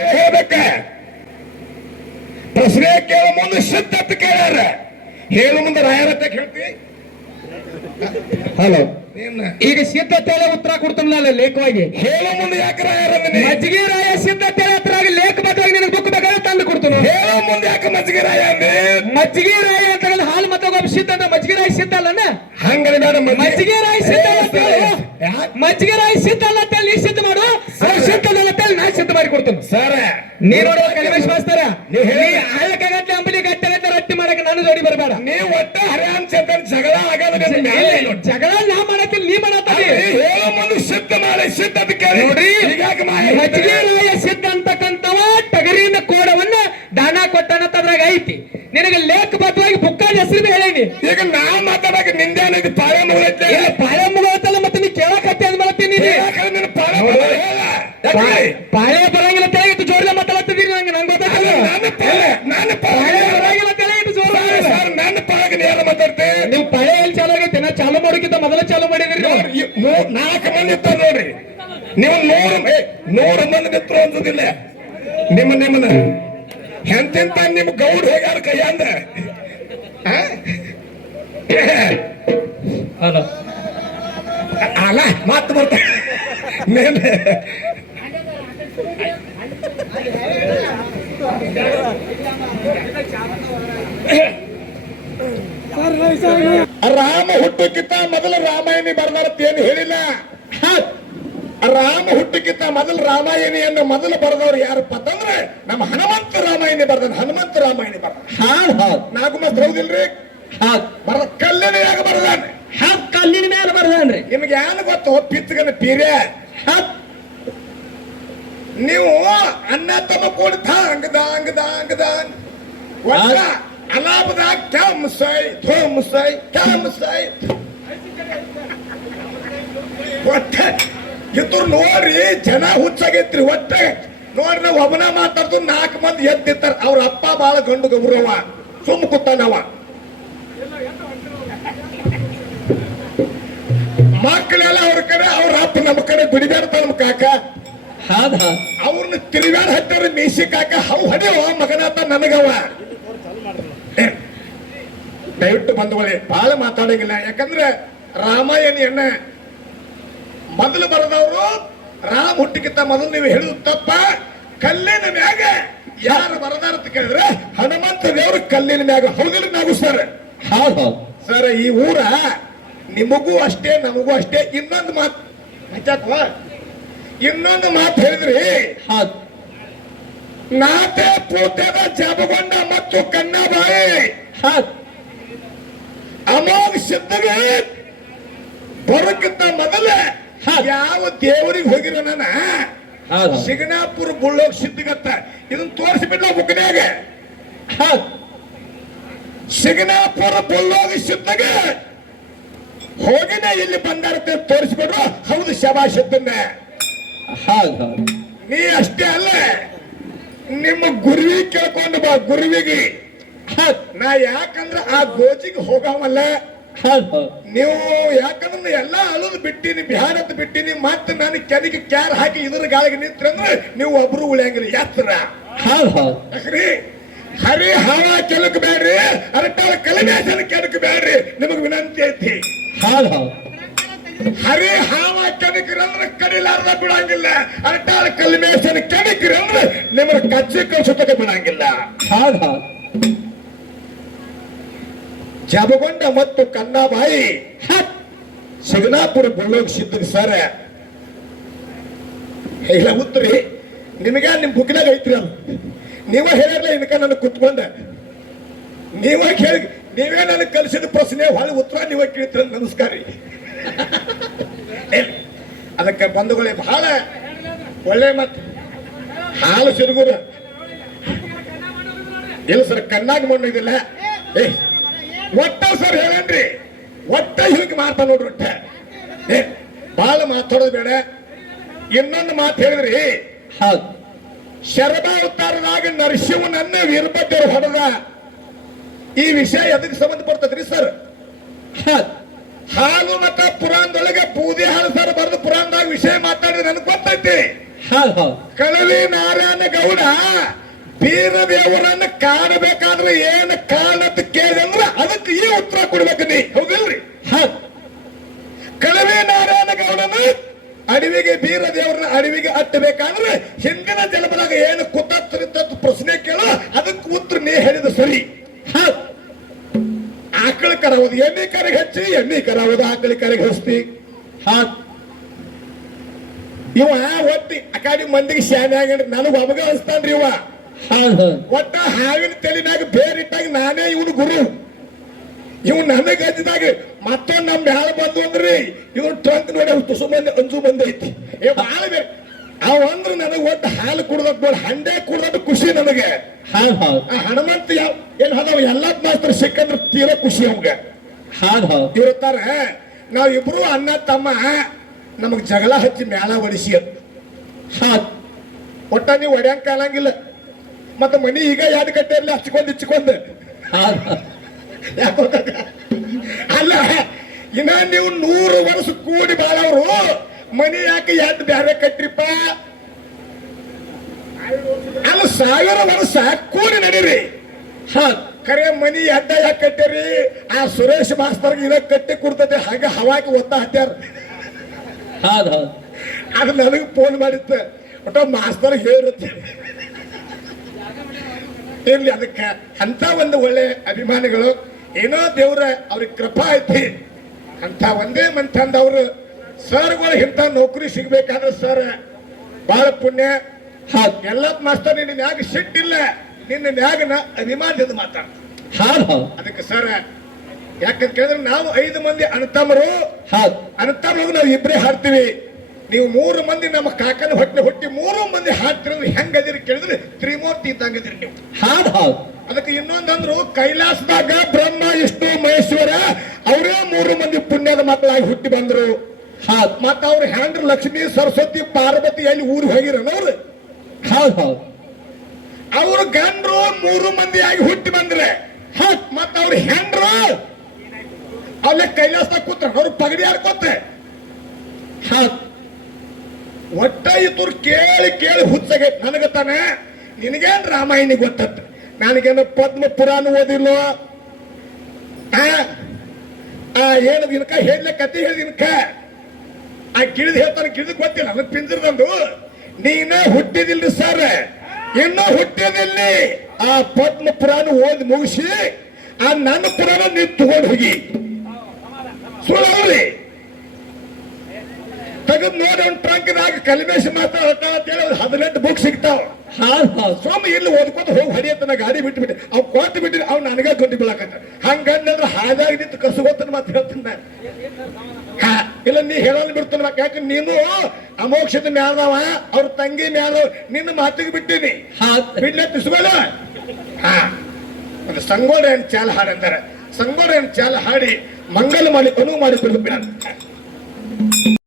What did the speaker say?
ಹೇಳಬೇಕ ಪ್ರಶ್ನೆ ಕೇಳ ಮುಂದೆ ಸಿದ್ಧತೆ ಕೇಳ್ಯಾರ ಹೇಳು ಮುಂದೆ ರಾಯರತ್ತ ಹೇಳ್ತಿ. ಹಲೋ, ಈಗ ಸಿದ್ಧತೆ ಉತ್ತರ ಕೊಡ್ತಾನಲ್ಲ ಲೇಖವಾಗಿ. ಹೇಳು ಮುಂದೆ ಯಾಕೆ ರಾಯರ ಮಜ್ಜಿಗೆ ರಾಯ ಸಿದ್ಧತೆ ಹತ್ರ ಲೇಖ ಬದಲಾಗಿ ನಿನಗೆ ಬುಕ್ ಬೇಕಾದ್ರೆ ತಂದು ಕೊಡ್ತಾನೆ. ಹೇಳು ಮುಂದೆ ಯಾಕೆ ಮಜ್ಜಿಗೆ ರಾಯ ಅಂದ್ರೆ ಮಜ್ಜಿಗೆ ರಾಯ ಅಂತ ಹಾಲು ಮತ್ತೆ ಸಿದ್ಧ ಅಂತ ಮಜ್ಜಿಗೆ ರಾಯ ಸಿದ್ಧ ಅಲ್ಲನ ಹಂಗನೆ ಬೇಡ. ಮಜ್ಜಿಗೆ ರಾಯ ಸಿದ್ಧ ಮಜ್ಜಿಗೆ ರಾಯ ಸಿದ್ಧ ಅಲ್ಲ ನೀ ಸಿದ್ಧ ಮಾಡು, ಸಿದ್ಧದಲ್ಲ ನಾ ಸಿದ್ಧ ಮಾಡಿ ಕೊಡ್ತಾನೆ. ಸರ್ ನೀ ನೋಡುವ ಕಡಿಮೆ ಮಾಸ್ತರ ಆಯಕಾಗತ್ತೆ ಅಂಬಲಿ ಗಟ್ಟೆ ರೊಟ್ಟಿ ಮಾಡಕ್ಕೆ ನಾನು ಜೋಡಿ ಬರಬೇಡ. ನೀವು ಒಟ್ಟ ಹರಿಯಾಣ ಚೇತನ್ ಜಗಳ ಆಗೋದು ಜಗಳ ನಾ ಮಾಡತ್ತಿಲ್ಲ, ನೀ ಮಾಡತ್ತೀವಿ. ಹೇಳು ಮುಂದೆ ಸಿದ್ಧ ಮಾಡಿ ಸಿದ್ಧತೆ ಕೇಳಿ ನೋಡಿ. ಮಜ್ಜಿಗೆ ರಾಯ ಸಿದ್ಧ ಅಂತಕ್ಕಂಥವ ಟಗರಿನ ಕೋಡವನ್ನ ದಾನ ಕೊಟ್ಟನಂತದ್ರಾಗ ಐತಿ. ನಿನಗೆ ಲೇಖ ಬದ್ಧವಾಗಿ ಬುಕ್ಕಾದ ಹೆಸರು ಹೇಳೀನಿ. ಈಗ ನಾ ಮಾತಾಡಕ್ಕೆ ನಿಂದೇನಿದೆ ಪಾಳೆ ಮುಗೈತೆ. ಪಾಳೆ ಮುಗತ್ತಲ್ಲ, ಮತ್ತೆ ನೀ ಕೇಳಕತ್ತೆ ಅಂದ್ ಮಾಡತ್ತೀನಿ. ಪಾಳೆ ಬರಂಗಿಲ್ಲ ತೆಳಗಿಟ್ಟು ಜೋರ್ಲೆ ಮಾತಾಡ್ತಿದ್ದೀರಿ. ನಂಗೆ ಗೊತ್ತಾಗಲ್ಲ. ನಾನು ಪಾಳೆ ಬರಂಗಿಲ್ಲ ತೆಳಗಿಟ್ಟು ಜೋರ್ ನನ್ನ ಪಾಳಗೆ ನೇರ ಮಾತಾಡ್ತೆ. ನಿಮ್ ಪಾಳೆ ಎಲ್ಲಿ ಚಾಲು ಆಗೈತೆ? ನಾ ಚಾಲು ಮಾಡೋಕ್ಕಿಂತ ಮೊದಲ ಚಾಲು ಮಾಡಿದ್ರಿ. 4 ಮಂದಿ ಇರ್ತಾರ ನೋಡ್ರಿ. ನೀವು 100 ಮಂದಿ ನಿಂತರು ಅನ್ಸೋದಿಲ್ಲ. ನಿಮ್ಮನ್ನ ಎಂತೆಂತ ನಿಮ್ ಗೌಡ್ ಹೋಗ್ಯಾರ ಕೈಯಂದ. ಅಲ್ಲ ಮಾತು ಬರ್ತ ರಾಮ ಹುಟ್ಟಕ್ಕಿಂತ ಮೊದಲು ರಾಮಾಯಣಿ ಬರ್ದಾರತ್ ಏನು ಹೇಳಿಲ್ಲ. ರಾಮ ಹುಟ್ಟಕ್ಕಿಂತ ಮೊದಲು ರಾಮಾಯಣಿಯನ್ನು ಮೊದಲು ಬರೆದವ್ರು ಯಾರಪ್ಪ ಅಂತಂದ್ರೆ ನಮ್ಮ ಹನುಮಂತ ರಾಮಾಯಣಿ ಬರ್ದಾನ. ಹನುಮಂತ ರಾಮಾಯಣಿ ಬರ್ದ ನಾಲ್ಕು ಮಸ್ತ್ ಹೌದಿಲ್ರಿ. ಬರ ಕಲ್ಲಿನ ಯಾಗ ಬರ್ದಾನ. ಕಲ್ಲಿನ ಮೇಲೆ ಬರ್ದಾನ್ರಿ. ನಿಮ್ಗೆ ಏನು ಗೊತ್ತು ಪಿತ್ತಗನ ಪೀರೆ. ನೀವು ಅನ್ನ ತಮ್ಮ ಕೊಡ್ತಾ ಹಂಗದ ಅಲಾಬದಾಗ ಕ್ಯಾಮಸೈ ಧೋಮಸೈ ಕ್ಯಾಮಸೈ ಒಟ್ಟೆ ಇದ್ರು ನೋಡ್ರಿ ಜನ ಹುಚ್ಚಾಗೈತ್ರಿ. ಒಟ್ಟೆ ನೋಡ್ರಿ ನಾವು ಒಬ್ಬನ ಮಾತಾಡ್ದು 4 ಮಂದಿ ಎದ್ದಿರ್ತಾರ. ಅವ್ರ ಅಪ್ಪ ಬಾಳ ಗಂಡು ಗಬ್ರವ ಸುಮ್ಮ ಕೂತಾನವ. ಮಕ್ಕಳೆಲ್ಲ ಅವ್ರ ಕಡೆ, ಅವ್ರ ಅಪ್ಪ ನಮ್ಮ ಕಡೆ ಬಿಡಿಬೇಡ್ತಾನ ನಮ್ಮ ಕಾಕ. ಅವ್ರನ್ನ ತಿರುಗಾಡ ಹತ್ತಾರ ಮೀಸಿ ಕಾಕ ಹವ್ ಹಡಿಯವ ಮಗನಾತ ನನಗವ. ದಯವಿಟ್ಟು ಬಂಧುಗಳೇ ಬಹಳ ಮಾತಾಡಂಗಿಲ್ಲ. ಯಾಕಂದ್ರೆ ರಾಮಾಯಣಿಯನ್ನ ಮೊದಲು ಬರೆದವರು ರಾಮ ಹುಟ್ಟಿಗಿಂತ ಮೊದಲು ನೀವು ಹೇಳಿದ ತಪ್ಪ. ಕಲ್ಲಿನ ಮ್ಯಾಗ ಯಾರು ಬರದಾರ ಅಂತ ಕೇಳಿದ್ರೆ ಹನುಮಂತ ದೇವರು ಕಲ್ಲಿನ ಮ್ಯಾಗ. ಹೌದಿಲ್ಲ ನಾವು ಸರ್? ಸರ್ ಈ ಊರ ನಿಮಗೂ ಅಷ್ಟೇ ನಮಗೂ ಅಷ್ಟೇ. ಇನ್ನೊಂದು ಮಾತು ಹೇಳಿದ್ರಿ. ನಾತೆ ಪೂತದ ಜಬಗೊಂಡ ಮತ್ತು ಕನ್ನಬಾಯಿ ಅಮೋಘ ಸಿದ್ಧಗೆ ಬರೋಕ್ಕಿಂತ ಮೊದಲ ಯಾವ ದೇವರಿಗೆ ಹೋಗಿರೋ ನಾನ ಸಿಗನಾಪುರ ಬುಳ್ಳೋಗ್ ಸಿದ್ಧಗತ್ತ ಇದನ್ನ ತೋರಿಸ್ಬಿಡ್ಲ ಬುಕ್ನ್ಯಾಗ. ಸಿಗನಾಪುರ ಬುಳ್ಳೋಗ ಸಿದ್ಧಗೆ ಹೋಗಿನ ಇಲ್ಲಿ ಬಂದಾರತ್ತೆ ತೋರಿಸ್ಬಿಡ್ರು. ಹೌದು ಶಬಾಷ್ ಸಿದ್ಧನ್ನ. ನೀ ಅಷ್ಟೇ ಅಲ್ಲ, ನಿಮ್ಮ ಗುರುವಿ ಕೇಳ್ಕೊಂಡು ಬಾ. ಗುರುವಿಗೆ ನಾ ಯಾಕಂದ್ರೆ ಆ ಗೋಜಿಗೆ ಹೋಗವಲ್ಲ. ನೀವು ಯಾಕಂದ್ರೆ ಎಲ್ಲಾ ಅಳದ್ ಬಿಟ್ಟಿನಿ, ಬಿಹಾರದ್ ಬಿಟ್ಟಿನಿ. ಮತ್ತೆ ನಾನು ಕೆದಿಗೆ ಕ್ಯಾರ್ ಹಾಕಿ ಇದ್ರ ಗಾಳಿಗೆ ನಿಂತ್ರಂದ್ರೆ ನೀವು ಒಬ್ರು ಉಳಿಯಂಗಿಲ್ಲ. ಎತ್ತರ ಹರಿ ಹಾವ ಕೆಲಕ್ ಬೇಡ್ರಿ, ಅರಟಾಳ ಕಲಮೇಸನ ಕೆಲಕ್ ಬೇಡ್ರಿ. ನಿಮಗ್ ವಿನಂತಿ ಐತಿ. ಹರಿ ಹಾವ ಕೆಣಕ್ರಂದ್ರೆ ಕಡಿಲಾರ್ದ ಬಿಡಂಗಿಲ್ಲ. ಅರಟಾಳ ಕಲಮೇಸನ ಕೆಣಕ್ರಂದ್ರೆ ನಿಮಗೆ ಕಚ್ಚಿ ಕಳ್ಸೋತಕ್ಕೆ ಬಿಡಂಗಿಲ್ಲ. ಜಬಗೊಂಡ ಮತ್ತು ಕನ್ನಬಾಯಿ ಸಿಗನಾಪುರ ಬುಳ್ಳೋಗ್ ಸಿದ್ಧ ಸರ್. ಇಲ್ಲ ಉತ್ತರಿ ನಿಮಗೆ ನಿಮ್ ಬುಕ್ನಾಗ ಐತ್ರಿ. ಅದು ನೀವ ಹೇಳಿರ್ಲ ಇನ್ಕ ನನಗೆ ಕುತ್ಕೊಂಡ ನೀವೇ ನನಗೆ ಕಲಿಸಿದ ಪ್ರಶ್ನೆ ಹೊಳೆ ಉತ್ತರ ನೀವೇ ಕೇಳ್ತೀರ. ನಮಸ್ಕಾರ ರೀ. ಅದಕ್ಕೆ ಬಂಧುಗಳೇ ಬಹಳ ಒಳ್ಳೆ ಮತ್ ಹಾಲು ಸಿರುಗುರ ಇಲ್ಲ ಸರ್. ಕಣ್ಣಾಗ ಮಣ್ಣಿದಿಲ್ಲ ಒಟ್ಟ ಸರ್ ಹೇಳನ್ರಿ. ಒಟ್ಟ ಹೀಗೆ ಮಾತಾ ನೋಡ್ರಿ. ಒಟ್ಟ ಬಹಳ ಮಾತಾಡೋದು ಬೇಡ. ಇನ್ನೊಂದು ಮಾತು ಹೇಳಿದ್ರಿ. ಶರದಾವತಾರದಾಗ ನರಸಿಂಹನನ್ನ ವೀರಭದ್ರರು ಹೊಡೆದ. ಈ ವಿಷಯ ಎದಕ್ಕೆ ಸಂಬಂಧಪಡ್ತದ್ರಿ ಸರ್? ಹಾಲು ಮತ ಪುರಾಣದೊಳಗೆ ಬೂದಿ ಹಾಲು ಸರ್ ಬರೆದು ಪುರಾಣದಾಗ ವಿಷಯ ಮಾತಾಡಿದ್ರೆ ನನಗೆ ಗೊತ್ತೈತಿ. ಹೌದ್ ಹೌದ್ ಕಳವಿ ನಾರಾಯಣ ಗೌಡ ಬೀರದೇವರನ್ನ ಕಾಣಬೇಕಾದ್ರೆ ಏನ್ ಕಾರಣ ಅಂತ ಕೇಳಿದ್ರೆ ಅದಕ್ಕೆ ಈ ಉತ್ತರ ಕೊಡ್ಬೇಕು ನೀ ಹೌದಿಲ್ರಿ ಹೌದ್ ಕಳವಿ ನಾರಾಯಣ ಗೌಡನ ಅಡವಿಗೆ ಬೀರದೇವರನ್ನ ಅಡವಿಗೆ ಅಟ್ಟಬೇಕಾದ್ರೆ ಹಿಂದಿನ ಜನ್ಮದಾಗ ಏನು ಕುತಂತ್ರ ಪ್ರಶ್ನೆ ಕೇಳೋ ಅದಕ್ಕೆ ಉತ್ತರ ನೀ ಹೇಳಿದ ಸರಿ ಹೌದ್ ಆಕಳ ಕರಾವದು ಎಣ್ಣೆ ಕರೆಗೆ ಹಚ್ಚಿ ಎಣ್ಣೆ ಕರಾವದು ಆಕಳ ಕರೆಗೆ ಹಚ್ತಿ ಹೌದ್ ಇವ ಒಟ್ಟಿ ಅಕಾಡಿ ಮಂದಿಗೆ ಶಾನೆ ಆಗ್ಯಾನ ನನಗ ಒಬ್ಬಗ ಅನ್ಸ್ತಾನ್ರಿ ಇವ ಹೌದ್ ಹೌದ್ ಒಟ್ಟ ಹಾವಿನ ತಲೆನಾಗ ಬೇರಿಟ್ಟಾಗ ನಾನೇ ಇವನು ಗುರು ಇವ್ ನನಗ ಹಚ್ಚಿದಾಗ ಮತ್ತೊಂದು ನಮ್ಮ ಮ್ಯಾಲ ಬಂದು ಅಂದ್ರಿ ಇವ್ನು ಟ್ರಂಕ್ ನೋಡಿ ತುಸು ಮಂದಿ ಅಂಜು ಮಂದಿ ಐತಿ ಏ ಬಾಳ ಬೇಕು ಅವ ಅಂದ್ರ ನನಗ ಒಟ್ಟು ಹಾಲು ಕುಡ್ದದ್ ನೋಡಿ ಹಂಡೆ ಕುಡ್ದದ್ ಖುಷಿ ನನಗೆ ಹೌದ್ ಹೌದ್ ಆ ಹನುಮಂತ ಯಾವ ಏನ್ ಹದವ ಎಲ್ಲಾ ಮಾಸ್ತರ ಸಿಕ್ಕಂದ್ರ ತೀರಾ ಖುಷಿ ಅವಂಗ ಹೌದ್ ಹೌದ್ ಇವ್ರತ್ತಾರ ನಾವಿಬ್ರು ಅಣ್ಣ ತಮ್ಮ ನಮಗ್ ಜಗಳ ಹಚ್ಚಿ ಮ್ಯಾಲ ಹೊಡಿಸಿ ಅಂತ ಹೌದ್ ಒಟ್ಟ ನೀವು ಹೊಡ್ಯಾಂಗ ಕಾಣಂಗಿಲ್ಲ ಮತ್ತ ಮನಿ ಈಗ ಎರಡು ಕಟ್ಟೆ ಇರ್ಲಿ ಹಚ್ಕೊಂಡ್ ಹೌದ್ ಯಾಕೋ ಕಾಕ? ಅಲ್ಲ ಇನ್ನ ನೀವು 100 ವರ್ಷ ಕೂಡಿ ಬಾಳವ್ರು ಮನಿ ಯಾಕೆ ಎದ್ದು ಬ್ಯಾರೆ ಕಟ್ರಿಪ್ಪ ಅಲ್ಲ 1000 ವರ್ಷ ಕೂಡಿ ನಡೀರಿ ಹೌದ್ ಕರೆ ಮನಿ ಅಡ್ಡ ಯಾಕೆ ಕಟ್ಟಿರಿ ಆ ಸುರೇಶ್ ಮಾಸ್ತರ್ಗೆ ಇದ ಕಟ್ಟಿ ಕೊಡ್ತದೆ ಹಾಗ ಹವಾಗೆ ಒತ್ತ ಹತ್ಯಾರ ಹೌದ್ ಹೌದ್ ಅದು ನನಗೆ ಫೋನ್ ಮಾಡಿತ್ತ ಒಟ್ಟ ಮಾಸ್ತರ್ ಹೇಳಿರುತ್ತೆ ಇರ್ಲಿ ಅದಕ್ಕೆ ಅಂತ ಒಂದು ಒಳ್ಳೆ ಅಭಿಮಾನಿಗಳು ಏನೋ ದೇವ್ರ ಅವ್ರಿಗೆ ಕೃಪಾ ಐತಿ ಅಂತ ಒಂದೇ ಮಂತಂದವ್ರು ಸರ್ಗಳು ಇಂಥ ನೌಕರಿ ಸಿಗ್ಬೇಕಾದ್ರೆ ಸರ್ ಬಹಳ ಪುಣ್ಯ ಹೌದ್ ಎಲ್ಲ ಮಾಸ್ತರ್ ನಿನ್ನ ಮ್ಯಾಗ ಸಿಟ್ಟಿಲ್ಲ ನಿನ್ನ ಮ್ಯಾಗ ನಾ ಅಭಿಮಾನದಿಂದ ಮಾತಾಡ ಹೌದ್ ಹೌದ್ ಅದಕ್ಕೆ ಸರ್ ಯಾಕಂತ ಕೇಳಿದ್ರೆ ನಾವು 5 ಮಂದಿ ಅಣ್ಣತಮ್ಮರು ಹೌದ್ ಅಣ್ಣತಮ್ಮರು ನಾವು ಇಬ್ಬರೇ ಹಾಡ್ತೀವಿ ನೀವು 3 ಮಂದಿ ನಮ್ಮ ಕಾಕನ ಹೊಟ್ಟೆ ಹುಟ್ಟಿ 3 ಮಂದಿ ಹಾಡ್ತಿರೋದು ಹೆಂಗದಿರಿ ಕೇಳಿದ್ರೆ ತ್ರಿಮೂರ್ತಿ ಇದ್ದಂಗದಿರಿ ನೀವು ಹೌದ್ ಹೌದ್ ಅದಕ್ಕೆ ಇನ್ನೊಂದಂದ್ರು ಕೈಲಾಸದಾಗ ಬ್ರಹ್ಮ ವಿಷ್ಣು ಮಹೇಶ್ವರ ಅವರೇ 3 ಮಂದಿ ಪುಣ್ಯದ ಮಕ್ಕಳಾಗಿ ಹುಟ್ಟಿ ಬಂದ್ರು ಹೌದ್ ಮತ್ತ ಅವ್ರ ಹ್ಯಾಂಡ್ರು ಲಕ್ಷ್ಮೀ ಸರಸ್ವತಿ ಪಾರ್ವತಿ ಎಲ್ಲಿ ಊರಿಗೆ ಹೋಗಿರನವ್ರು ಹೌದ್ ಹೌದ್ ಅವ್ರ ಗಂಡ್ರು 3 ಮಂದಿ ಆಗಿ ಹುಟ್ಟಿ ಬಂದ್ರೆ ಮತ್ತ ಅವ್ರ ಹೆಂಡ್ರು ಅಲ್ಲೇ ಕೈಲಾಸದಾಗ ಕೂತ್ರ ಅವ್ರು ಪಗಡಿ ಹಾಡ್ಕೋತೆ ಹೌದ್ ಒಟ್ಟ ಇವ್ರು ಕೇಳಿ ಕೇಳಿ ಹುಚ್ಚಾಗೆ ನನಗ ತಾನೆ ನಿನಗೇನ್ ರಾಮಾಯಣಿ ಗೊತ್ತತ್ತ ನನಗೇನು ಪದ್ಮ ಪುರಾಣ ಓದಿಲ್ಲ ಹೇಳದಿನಕ ಹೇಳ ಕತೆ ಹೇಳಿದಿನಕ ಆ ಗಿಳಿದ್ ಹೇಳ್ತಾನೆ ಗಿಳಿದ್ ಗೊತ್ತಿಲ್ಲ ನನಗೆ ಪಿಂಜರ್ದಂದು ನೀನ ಹುಟ್ಟಿದಿಲ್ರಿ ಸರ್ ಇನ್ನೂ ಹುಟ್ಟಿದಿಲ್ಲಿ ಆ ಪದ್ಮ ಪುರಾಣ ಓದಿ ಮುಗಿಸಿ ಆ ನನ್ನ ಪುರಾಣ ನೀವು ತಗೊಂಡು ಹೋಗಿ ಸುಳ್ಳಿ ತೆಗೆದು ನೋಡಿ ಒಂದು ಟ್ರಂಕ್ದಾಗ ಕಲಿಮೇಶ ಮಾತಾಡ್ತಾ ಅಂತೇಳಿ 18 ಬುಕ್ ಸಿಗ್ತಾವ ಹೌದ್ ಹೌದ್ ಸ್ವಾಮಿ ಇಲ್ಲಿ ಓದ್ಕೊಂಡು ಹೋಗಿ ಹರಿಯತ್ತನ ಗಾಡಿ ಬಿಟ್ಟು ಅವ್ ಕೊಟ್ಟು ಬಿಟ್ಟಿರಿ ಅವ್ ನನಗ ದುಡ್ಡು ಬೀಳಕತ್ತ ಹಂಗಂದ್ರೆ ಹಾಗಾಗಿ ನಿಂತು ಕಸುಗೋತನ ಮಾತು ಹೇಳ್ತಾನೆ ಇಲ್ಲ ನೀ ಹೇಳೋದು ಬಿಡ್ತಾನ ಯಾಕೆ ನೀನು ಅಮೋಕ್ಷದ ಮ್ಯಾಲವ ಅವ್ರ ತಂಗಿ ಮ್ಯಾಲ ನಿನ್ನ ಮಾತಿಗೆ ಬಿಟ್ಟಿನಿ ಬಿಡ್ಲೆ ತಿಸ್ಕೊಳ್ಳ ಒಂದು ಸಂಗೋಡ ಏನ್ ಚಾಲ ಹಾಡಂತಾರೆ ಸಂಗೋಡ ಏನ್ ಚಾಲ ಹಾಡಿ ಮಂಗಲ ಮಾಡಿ ಅನುವು ಮಾಡಿ